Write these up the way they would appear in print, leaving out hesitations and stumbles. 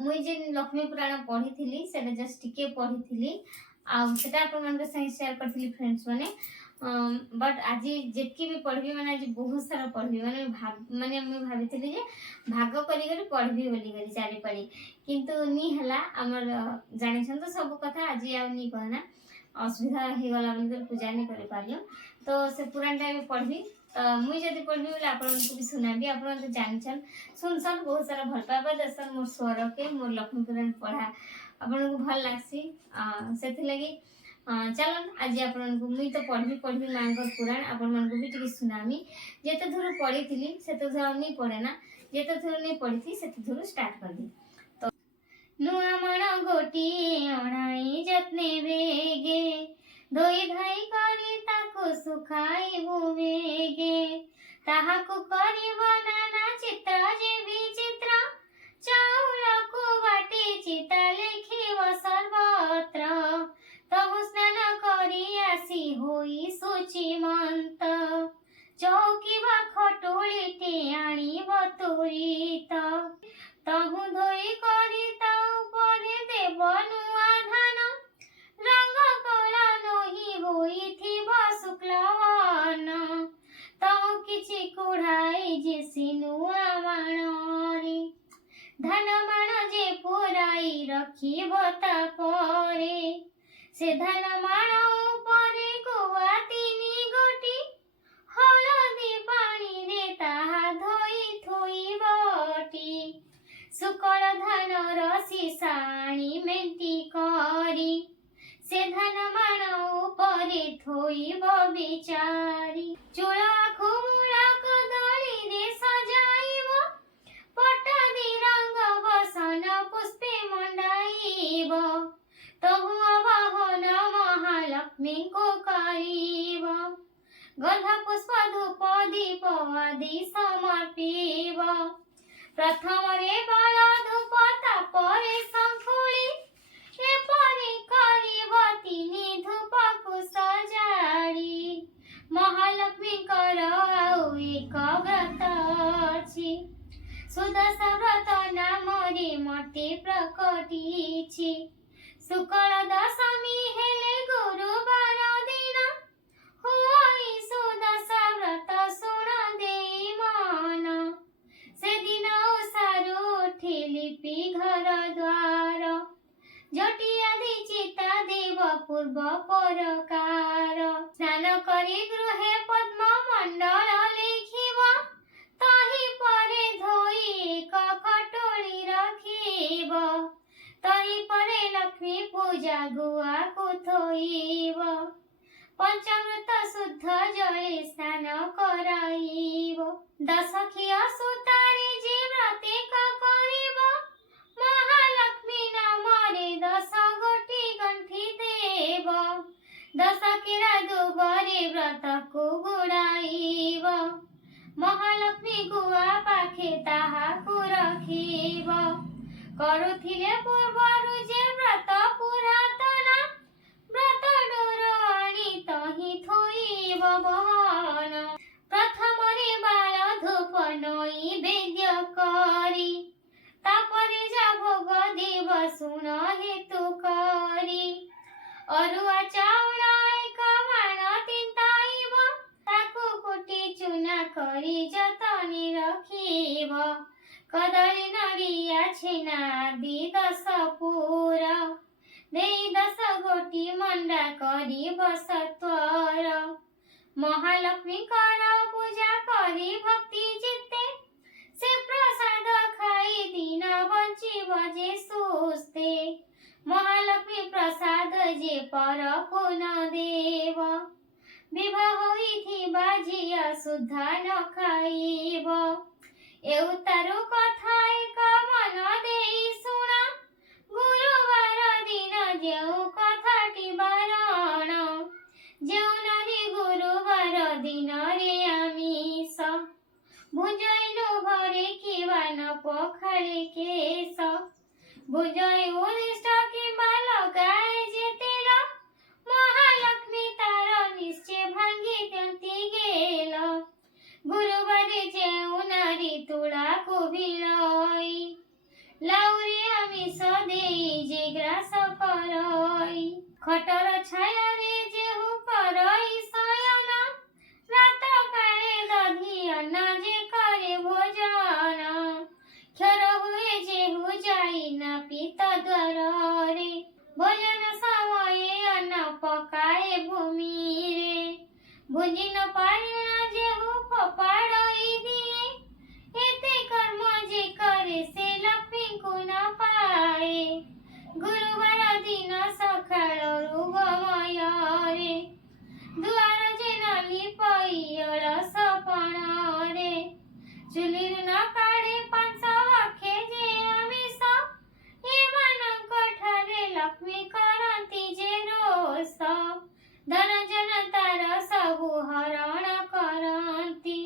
मुई जेन लक्ष्मी पुराण पढ़ी थी सेटा जस्ट टिके पढ़ी थी आटा आप शेयर करी फ्रेंड्स मैंने बट आज जितकी भी पढ़ी मैंने आज बहुत सारा पढ़ी मैंने मैंने मुझे भाभी भाग कर पढ़ी बोली चारिपाड़ी किंतु नी हला आमर जानी तो सब कथा आज आनी कहना असुविधा हो गला बोल पूजा नहीं कर पारियो तो से पुराण टाइम पढ़ी तो मुई जब पढ़ी बोले आपको भी सुनाबी आप जानछन सुनसन बहुत सारा भल पाइबा देसन मोर स्वर के मोर लक्ष्मी पुराण पढ़ा आपन को भल लागसी से लगी चलन आज आपन को मुई तो पढ़ी मांकर पुराण आपन मन को भी टिके सुनामी जेते थोर पढ़ी थी से तो नहीं पढ़े ना जेते थोर नहीं पढ़ी थी से थोर स्टार्ट कर दी तो नुआ मण गोटी अणाई जतने बेगे धोई धाई करी ताको सुखाई बुवेगे ताहाको करिब नाना चित्र जीवी चित्र चाउर को बाटी चिता लेखिब सर्वत्र तहु स्नान करी आसी होई शुचिमंत चौकी बा खटोळीटे आनिब तुरित तहु धोई करी ता उपरे देव नुआ धान रंग कला नही होइथिब शुक्लवन तहु किछि कुढ़ाई जेसी नुआ माणरी धान माण जे पुराई रखिब तापरे से धान माण उपरे गुआ तिनी गोटी हलदी पानी रे ताहा धोई थोई बटी सुकल धान रसी साणी मेंटी करी से धान माण उपरे थोइब बिचारी चूड़ा खुमुड़ा कदली रे सजाइब पटादी रंग बसन पुष्पे मंडाइब तहु आवाहन महालक्ष्मी को करिब गंध पुष्प धूप दीप आदि समर्पिब प्रथम रे बाल धूप तापरे शंखुली एपरि करिब तिनी धूप को सजाड़ी महालक्ष्मी कर आउ एक व्रत अछि सुदशा व्रत नामरे मते प्रकटिछि शुक्ल दशमी हेले गुरुवार दिन होई सुदशा व्रत शुण देई मन से दिन ओसारू उठी लिपि घर द्वार जटियादि चिता देव पूर्व परकार स्नान करी गृहे पद्म मंडल लेखिब तही परे धोई एक खटोली रखिब तही परे लक्ष्मी पूजा गुआ को थोइब पंचामृत शुद्ध जले स्नान कराइब दशखिय सुतारी जे व्रते करिब महालक्ष्मी नामरे 10 गोटी गंठी देव 10 किरा दुबरे व्रत को गुड़ाइब महालक्ष्मी गुआ पाखे ताहा को रखिब करुथिले पूर्वरु जे व्रत पुरातन व्रत डोर आनी तही थोइब बहन प्रथम रे बाल धूप नई वेद्य करी तापरे जा भोग देव सुन हेतु करी अरुआ चाउल एक माण तिंताइब ताकु कुटी चुना करी जतनी रखिब कदली नड़िया छेना आदि 10 पूर देई 10 गोटी मंडा करी बसत्वर महालक्ष्मी कर पूजा करी भक्ति चित्ते से प्रसाद खाई दिन बंची बजे सुस्ते महालक्ष्मी प्रसाद जे पर पुन देव विवाह होई बाजिया सुधा न खाइब एउतारु कथा एक मन देई सुण गुरुवार दिन जेउ कथाटी बारण जेउ नारी गुरुवार दिन रे आमिष भुजैनु भरे किवा न पखाळे केश भुजै उदिष्ट किंबा लगाए जे तेल महालक्ष्मी तार निश्चय भांगी त्यंती गेल गुरुवारे जेउ नारी तुळा को भिळई लावरी आम्ही ଆମିଷ ଦେଇ ଯେ ଗ୍ରାସ କରଇ ଖଟର ଛାୟାରେ ଯେହୁ କରଇ ଶୟନ ରାତ କାଳେ ଦଧି ଅନ୍ନ ଯେ କରେ ଭୋଜନ କ୍ଷର ହୁଏ ଯେହୁ ଯାଇ ନା ପିତ ଦ୍ୱାରରେ ଭୋଜନ ସମୟେ ଅନ୍ନ ପକାଏ ଭୂମିରେ ଭୁଞ୍ଜି ନ ପାରିଣ ଯେହୁ ଫୋପାଡ଼ଇ ଦିଏ ଏତେ କର୍ମ ଯେ କରେ ସେ ଲକ୍ଷ୍ମୀଙ୍କୁ ନ ପାଏ ଗୁରୁବାର ଦିନ ସକାଳରୁ ଗୋମୟରେ ଦୁଆର ଯେ ନ ଲିପଇ ଅଳସପଣରେ ଚୁଲିରୁ ନ କାଢ଼େ ପାଂଶ ରଖେ ଯେ ଆମିଷ ଏମାନଙ୍କ ଠାରେ ଲକ୍ଷ୍ମୀ କରନ୍ତି ଯେ ରୋଷ ଧନ ଜନ ତାର ସବୁ ହରଣ କରନ୍ତି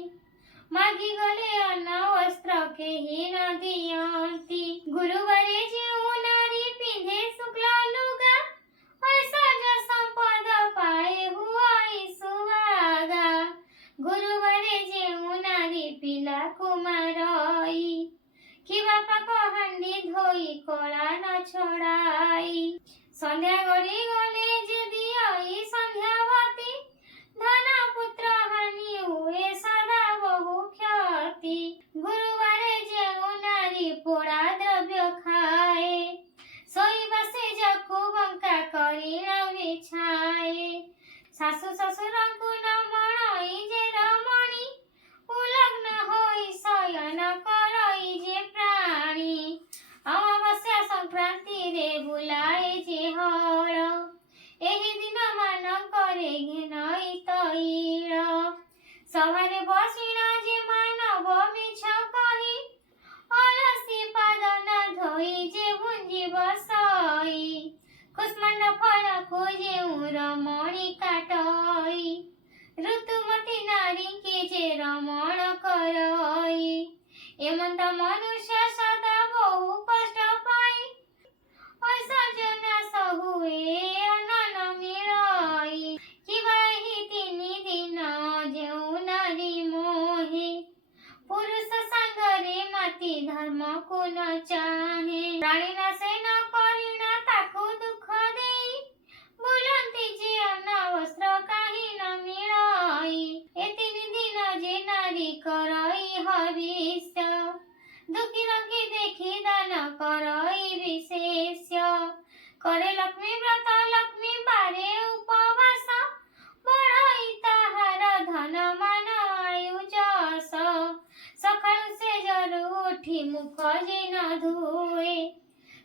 ମାଗି ଗଲେ ଅନ୍ନ ବସ୍ତ୍ର କେହି ନ ଦିଅନ୍ତି ଗୁରୁବାରେ ଯେଉଁ ନାରୀ ପିନ୍ଧେ ଶୁକ୍ଳ ଲୁଗା ଐଶ୍ୱର୍ଯ୍ୟ ସମ୍ପଦ ପାଏ ହୁଅଇ ସୁହାଗା ଗୁରୁବାରେ ଯେଉଁ ନାରୀ ପିଲାକୁ ମାରଇ କି ବାପାକ ହାଣ୍ଡି ଧୋଇ କଳା ନ ଛଡ଼ାଇ ସନ୍ଧ୍ୟା ଗଡ଼ି ଗଲେ ଯେ ଦିଅଇ ସନ୍ଧ୍ୟାବତୀ ଧନ ପୁତ୍ର ହାନି ହୁଏ ସଦା ବହୁ କ୍ଷତି ଗୁରୁବାରେ ଯେଉଁ ନାରୀ ପୋଡ଼ା ଦ୍ରବ୍ୟ ଖାଏ ଶୋଇବା ସେ ଜକୁ ବଙ୍କା କରି ନ ବିଛାଏ ଶାଶୁ ଶ୍ୱଶୁରଙ୍କୁ ନ ମଣଇ ଯେ ରମଣୀ ଉଲଗ୍ନ ହୋଇ ଶୟନ କରଇ ଯେ ପ୍ରାଣୀ ଅମାବାସ୍ୟା ସଂକ୍ରାନ୍ତିରେ ବୁଲାଏ ଯେ ହଳ ଏହି ଦିନ ମାନଙ୍କରେ ଘେନଇ ତୈଳ ସଭାରେ ବସିଣ ଯେ ମାନବ ମିଛ କହି ଅଳସୀ ପାଦ ନ ଧୋଇ ଯେ ଭୁଞ୍ଜିବ ସଇ କୁଷ୍ମାଣ୍ଡ ଫଳକୁ ଯେଉଁ ରମଣୀ କାଟଇ ଋତୁମତୀ ନାରୀଙ୍କି ଯେ ରମଣ କରଇ ଏମନ୍ତ ମନୁଷ୍ୟ ସଦା ବହୁ କଷ୍ଟ ପାଇ ଐଶ୍ୱର୍ଯ୍ୟ ନାଶ ହୁଏ ଅନ୍ନ ନ ମିଳଇ କିବା ଏହି ତିନି ଦିନ ଯେଉଁ ନାରୀ ମୋହେ ପୁରୁଷ ସାଙ୍ଗରେ ମାତି ଧର୍ମକୁ ନ ଚାହେଁ ପ୍ରାଣୀ ନାଶେ ନ କରିଣ ତାକୁ ଦୁଃଖ ଦେଇ ବୁଲନ୍ତି ଯେ ଅନ୍ନ ବସ୍ତ୍ର କାହିଁ ନ ମିଳଇ ଏ ତିନି ଦିନ ଯେ ନାରୀ କରଇ ହବିଷ୍ୟ ଦୁଃଖୀ ରଙ୍କି ଦେଖି ଦାନ କରଇ ବିଶେଷ୍ୟ करे लक्ष्मी व्रत लक्ष्मी बारे उपवास बढई ताहार धन मान आयु जस सकाळु से जरु उठी मुख जे न धुए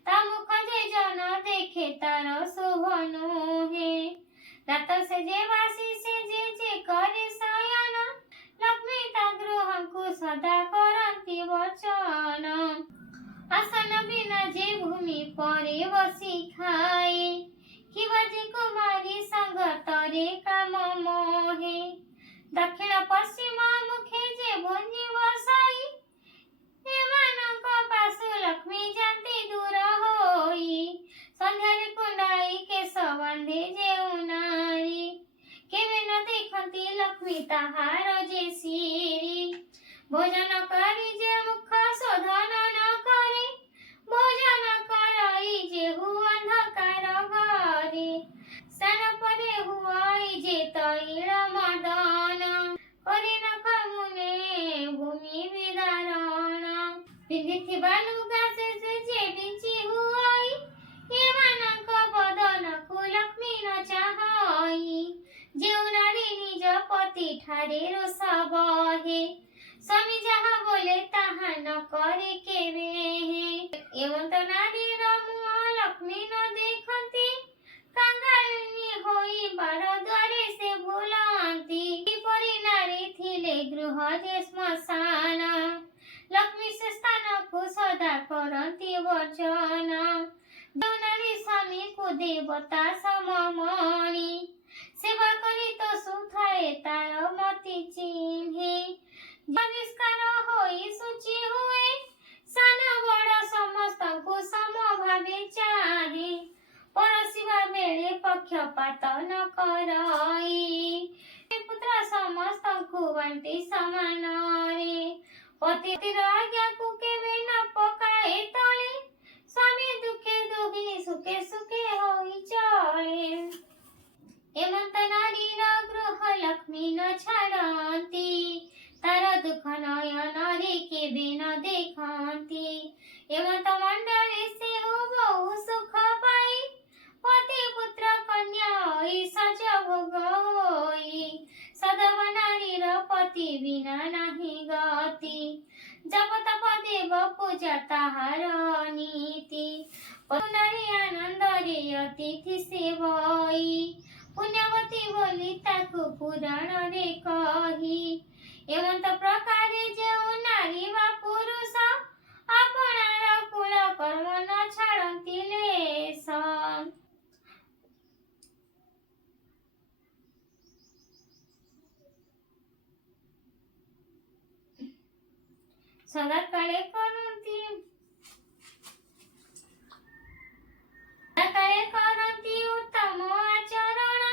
ता मुख जे जन देखे तार शुभ नुहे रात से जे वासी से जे करे शयन लक्ष्मी ता गृहକୁ सदा କରନ୍ତି वचन आसन बिना जे भूमि परे बसी खाए किवा जे कुमारी संग तरे काम मोहे दक्षिण पश्चिम मुखे जे भुंजी बसाई एମାନଙ୍କ पासु लक्ष्मी जाती दूर होई संध्यारे कुंडाई केश बांधे जेउ नारी केवे न देखती लक्ष्मी ताहार जे सिरी भोजन करी जे मुख शोधन न करे भोजन करई जे अंधकार घरे सन परे हुआई जे तैल मदन करे नख मुने भूमि विदारण पिंधिथिबा लुगा से जे बिंची हुआई एମାନଙ୍କ बदनକୁ लक्ष्मी न चाहई जेउ नारी निज पति ठारे रोष बहे स्वामी जहाँ बोले ताहा न करे केवे एवं तो नारीर मुह लक्ष्मी न देखती कांगालिनी होई बार द्वारे से बुलांती किपरि नारी थिले गृह जे श्मशान लक्ष्मी से स्थान को सदा करती वचन जो नारी स्वामी को देवता सममणि सेवा करी तो सुखाए तार मति चिन्हे परिष्कार होई शुचि हुए सान बड़ समस्तଙ୍କୁ सम भावे चाहे परसिवा बेले पक्षपात न करई पुत्र समस्तଙ୍କୁ बांटी समान रे पतिर आज्ञाକୁ କେବେ ନ ପକାଏ ତଳେ ସ୍ୱାମୀ ପତୁନାରୀ ଆନନ୍ଦରେ ଅତିଥି ସେବଇ ପୁଣ୍ୟବତୀ ବୋଲି ତାକୁ ପୁରାଣରେ କହି ଏମନ୍ତ ପ୍ରକାରେ ଯେଉଁ ନାରୀ ବା ପୁରୁଷ ଆପଣାର କୁଳ କର୍ମ ନ ଛାଡ଼ନ୍ତି ଲେଶ ସଦାକାଳେ କରନ୍ତି ଉତ୍ତମ ଆଚରଣ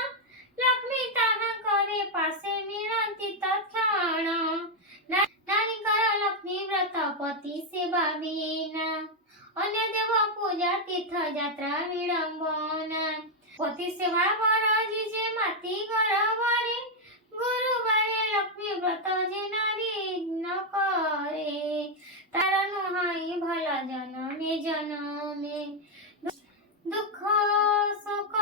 ଲକ୍ଷ୍ମୀ ତାହାଙ୍କରେ ପାଶେ ମିଳନ୍ତି ତତ୍କ୍ଷଣ ନାରୀଙ୍କର ଲକ୍ଷ୍ମୀ ବ୍ରତ ପତି ସେବା ବିନା ଅନ୍ୟ ଦେବ ପୂଜା ତୀର୍ଥ ଯାତ୍ରା ବିଡ଼ମ୍ବନା ପତି ସେବା ବର ଯେ ମାତି ଗର୍ଭରେ ଗୁରୁବାରେ ଲକ୍ଷ୍ମୀ ବ୍ରତ ଯେ ନାରୀ ନ କରେ ତାର ନୁହଁଇ ଭଲ ଜନମେ ଦୁଃଖ ଶୋକ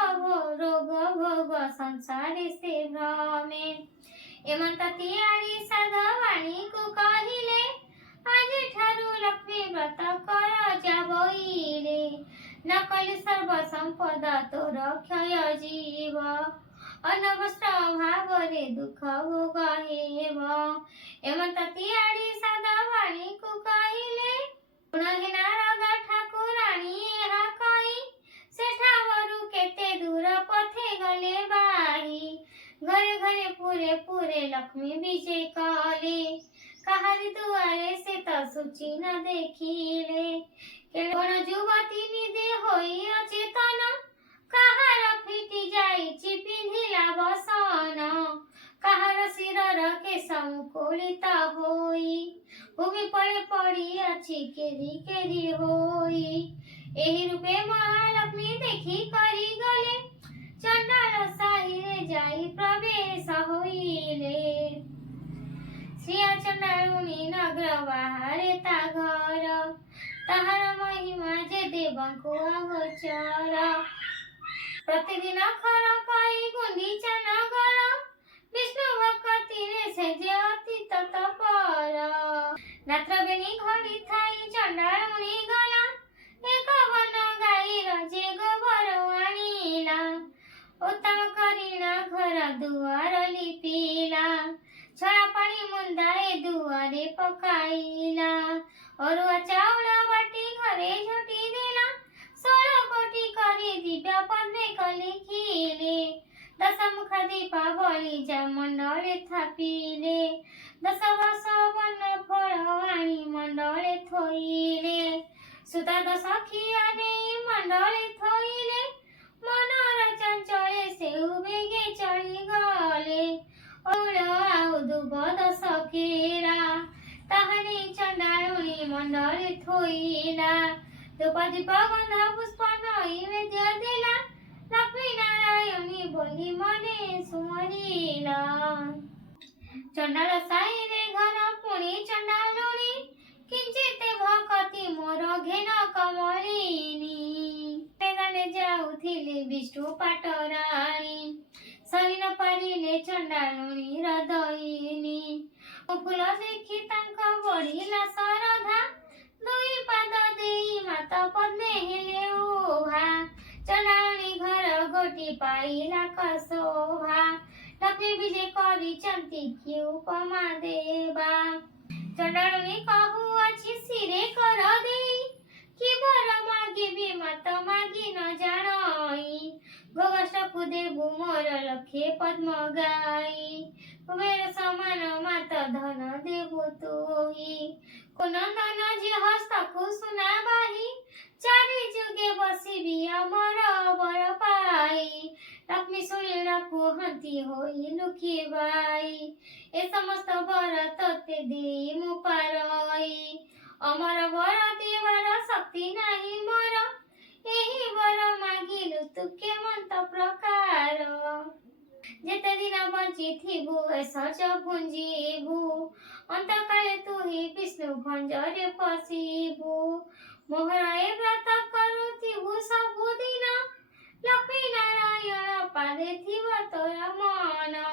ରୋଗ ଭୋଗ ସଂସାରେ ସେ ଭ୍ରମେ ଏମନ୍ତ ତିଆଡ଼ି ସାଧବାଣୀକୁ କହିଲେ ଆଜିଠାରୁ ଲକ୍ଷ୍ମୀ ବ୍ରତ କର ଯାବଇଲେ ନ କଲି ସର୍ବ ସମ୍ପଦ ତୋର କ୍ଷୟ ଯିବ ଅନବସ୍ତ୍ର ଅଭାବରେ ଦୁଃଖ ଭୋଗ ହେବ ଏମନ୍ତ ତିଆଡ଼ି ସାଧବାଣୀକୁ କହିଲେ ଗୁଣହୀନା ରାଧା ଠାକୁରାଣୀ ଏହା କହି ସେଠାରୁ କେତେ ଦୂର ପଥେ ଗଲେ ବାହି ଘରେ ଘରେ ପୁରେ ଲକ୍ଷ୍ମୀ ବିଜେ କଲେ କାହାରି ଦୁଆରେ ସେ ତ ସୂଚି ନ ଦେଖିଲେ କେବଳ ଯୁବତୀ ନିଦେ ହୋଇ ଅଚେତନ କାହାର ଫିଟି ଯାଇଛି ପିନ୍ଧିଲା ବସନ କାହାର ଶିରର କେଶ ମୁକୁଳିତ ହୋଇ ଭୂମି ପଡ଼େ ପଡ଼ି ଅଛି କେରି କେରି ହୋଇ ଏହି ରୂପେ ମହାଲକ୍ଷ୍ମୀ ଦେଖି କରି ଗଲେ ଚଣ୍ଡାଳ ସାହିରେ ଯାଇ ପ୍ରବେଶ ହୋଇଲେ ଶ୍ରିୟା ଚଣ୍ଡାଳୁଣୀ ନଗର ବାହାରେ ତା ଘର ତାହାର ମହିମା ଯେ ଦେବଙ୍କୁ ଅଗୋଚର ପ୍ରତିଦିନ ଖର କହି ଗୁଣ୍ଡିଚା ନଗର ବିଷ୍ଣୁ ଭକ୍ତିରେ ସେ ଯେ ଅତି ତତ୍ପର ରାତ୍ର ବେଣୀ ଘଡ଼ି ଥାଇ ଚଣ୍ଡାଳୁଣୀ ଗଲା ଏକ ବନ ଗାଈର ଯେ ଗୋବର ଆଣିଲା ଉତ୍ତମ କରିଣା ଘର ଦୁଆର ଲିପିଲା ଛଡ଼ା ପାଣି ମୁନ୍ଦାଏ ଦୁଆରେ ପକାଇଲା ଅରୁଆ ଚାଉଳ ବାଟି ଘରେ ଝୁଟି ଦେଲା 16 କୋଟି କରି ଦିବ୍ୟ ପଦ୍ମେ ଲିଖିଲେ ଦଶ ମୁଖ ଦୀପାବଳି ଯା ମଣ୍ଡଳେ ଥାପିଲେ 10 ବର୍ଷ ବନ ଫଳ ଆଣି ମଣ୍ଡଳେ ଥୋଇଲେ ସୁତା 10 ଖିଆ ନେଇ ମଣ୍ଡଳେ ଥୋଇଲେ ମନର ଚଞ୍ଚଳେ ସେଉ ବେଗେ ଚଳିଗଲେ ଅଉଳ ଆଉ ଦୁବ 10 କେରା ତାହା ନେଇ ଚଣ୍ଡାଳୁଣୀ ମଣ୍ଡଳେ ଥୋଇଲା ଧୂପ ଦୀପ ଗନ୍ଧ ପୁଷ୍ପ ନୈବେଦ୍ୟ ଦେଲା ଲକ୍ଷ୍ମୀ ନାରାୟଣୀ ବୋଲି ମନେ ଶୁଣିଲା ଚଣ୍ଡାଳ ସାହିରେ ଘର ପୁଣି ଚଣ୍ଡାଳୁଣୀ କିଞ୍ଚିତ ଭକତି ମୋର ଘେନ କମଳିନୀ ଗାନେ ଯାଉଥିଲେ ବିଷ୍ଣୁ ପାଟରାଣୀ ସହି ନ ପାରିଲେ ଚଣ୍ଡାଳୁଣୀ ହୃଦୟିନୀ ଫୁଲ ଦେଖି ତାଙ୍କ ବଢିଲା ଶରଧା ଦୁଇ ପାଦ ଦେଇ ମାତା ପଦ୍ମେ ହେଲେ ଉଭା ଚଣ୍ଡାଳୁଣୀ ଘର ଗୋଟି ପାଇଲା କଶୋଭା ଲକ୍ଷ୍ମୀ ବିଜେ କରିଛନ୍ତି କି ଉପମା ଦେବା ଚଣ୍ଡାଳୁଣୀ କହୁଅଛି ଶିରେ କର ଦେଇ କି ବର ମାଗିବି ମାତ ମାଗି ନ ଜାଣଇ ଗୋଷ୍ଠକୁ ଦେବୁ ମୋର ଲକ୍ଷେ ପଦ୍ମ ଗାଇ କୁବେର ସମାନ ମାତ ଧନ ଦେବୁ ତୁହି କୁନନ୍ଦନ ଯେ ହସ୍ତକୁ ସୁନା ବାହି ଚାରି ଯୁଗେ ବସିବି ଆମର ବର ପାଇ ଲକ୍ଷ୍ମୀ ଶୁଣିଲା କୁହନ୍ତି ହୋଇ ଲୁକିବାଇ ଏ ସମସ୍ତ ବର ତତେ ଦେଇ ମୁଁ ପାରଇ ଅମର ବର ଦେବାର ଶକ୍ତି ନାହିଁ ମୋର ଏହି ବର ମାଗିଲୁ ତୁ କେମନ୍ତ ପ୍ରକାର ଯେତେ ଦିନ ବଞ୍ଚିଥିବୁ ଏ ସଜ ପୁଞ୍ଜିବୁ ଅନ୍ତକାଳେ ତୁ ହିଁ ବିଷ୍ଣୁ ଭଞ୍ଜରେ ପଶିବୁ ମୋହର ଏ ବ୍ରତ କରୁଥିବୁ ସବୁଦିନ ଲକ୍ଷ୍ମୀ ନାରାୟଣ ପାଦେ ଥିବ ତୋର ମନ